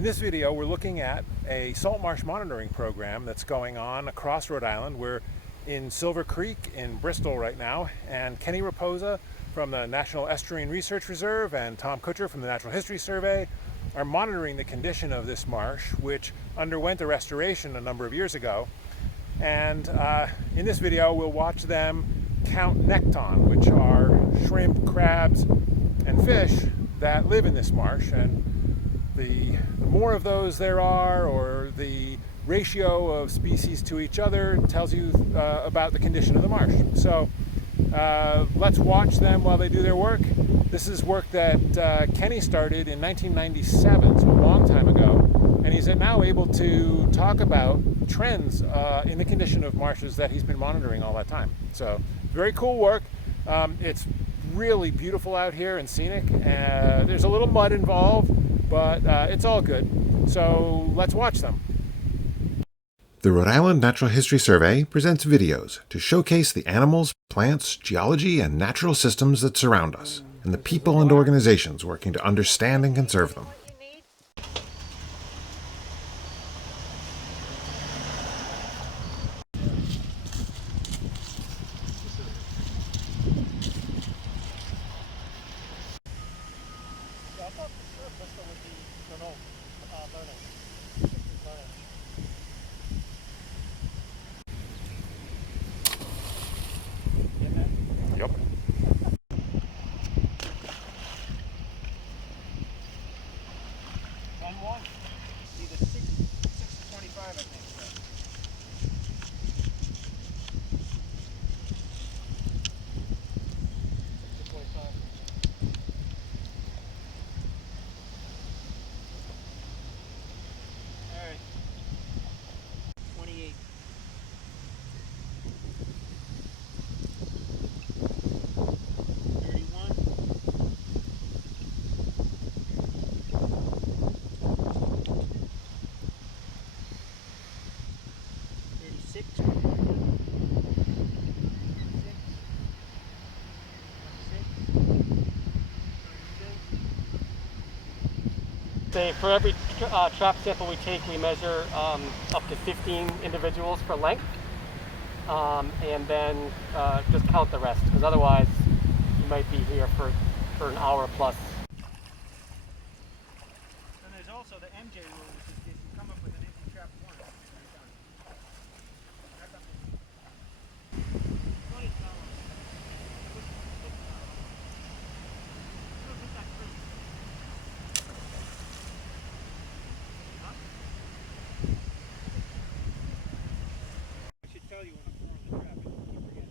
In this video, we're looking at a salt marsh monitoring program that's going on across Rhode Island. We're in Silver Creek in Bristol right now, and Kenny Raposa from the National Estuarine Research Reserve and Tom Kutcher from the Natural History Survey are monitoring the condition of this marsh, which underwent a restoration a number of years ago. And in this video, we'll watch them count Nekton, which are shrimp, crabs, and fish that live in this marsh. And the more of those there are, or the ratio of species to each other, tells you about the condition of the marsh. So let's watch them while they do their work. This is work that Kenny started in 1997, so a long time ago, and he's now able to talk about trends in the condition of marshes that he's been monitoring all that time. So very cool work. It's really beautiful out here and scenic. There's a little mud involved, but it's all good. So let's watch them. The Rhode Island Natural History Survey presents videos to showcase the animals, plants, geology, and natural systems that surround us, and the people and organizations working to understand and conserve them. Yep. Either 6 to 25, I think. All right. 28. 31. 36. Say for every trap sample we take, we measure up to 15 individuals for length, and then just count the rest, because otherwise you might be here for an hour plus. Then there's also the MJ rule, which is if you come up with an empty trap once, you're done. That's up to you. I should tell you when I'm pouring the trap, I keep forgetting.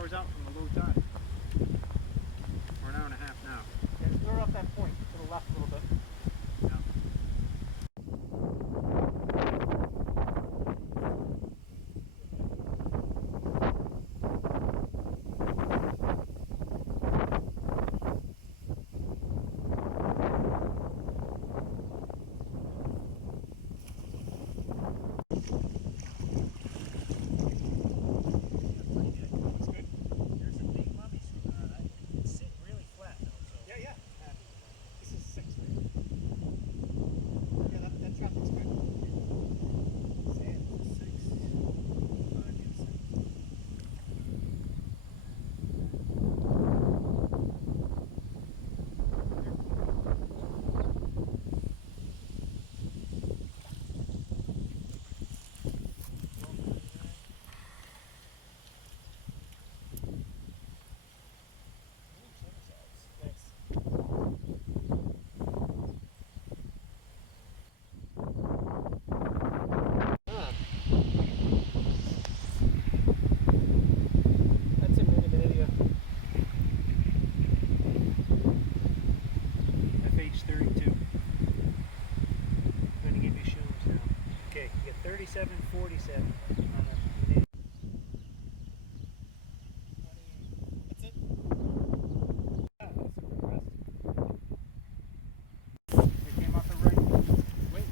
hours out from the low tide. Or an hour and a half now. Yeah, just go up that point to the left a little bit. Yeah. FH32. I'm going to give you shooms now. Okay, you get 3747 on a native. That's it. Yeah, that's the rest. They came off the right wing.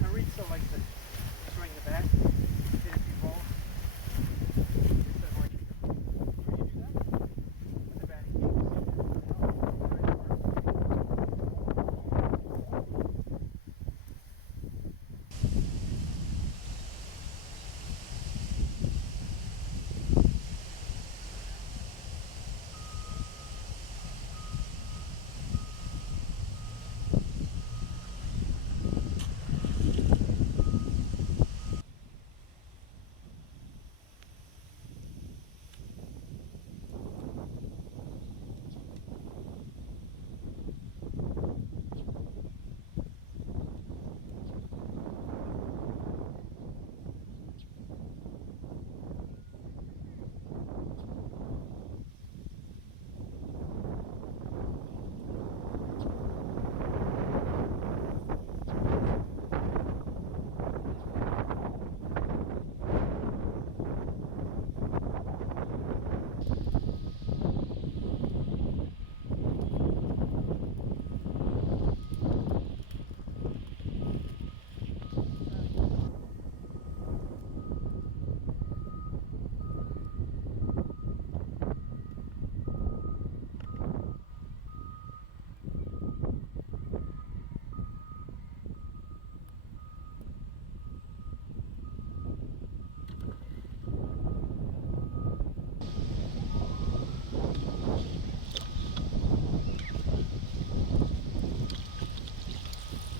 Now Reed still likes to swing the bat. Hit a few balls.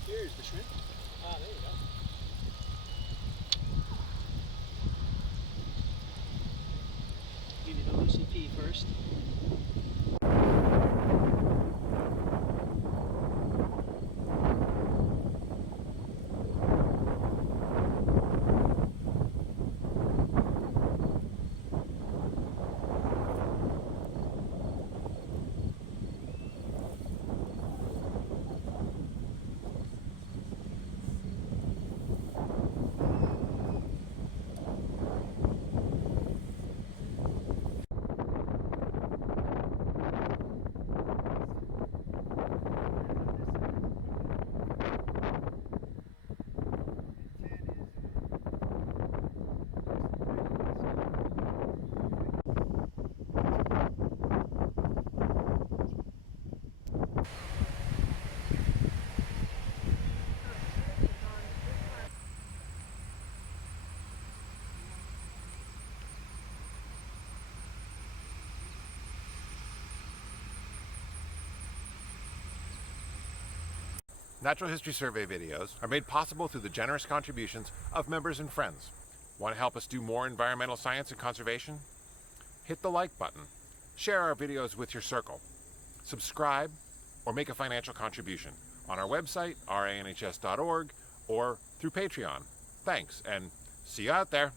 Here's the shrimp. Ah, there you go. Give you the Lucy P first. Natural History Survey videos are made possible through the generous contributions of members and friends. Want to help us do more environmental science and conservation? Hit the like button, share our videos with your circle, subscribe, or make a financial contribution on our website, ranhs.org, or through Patreon. Thanks, and see you out there.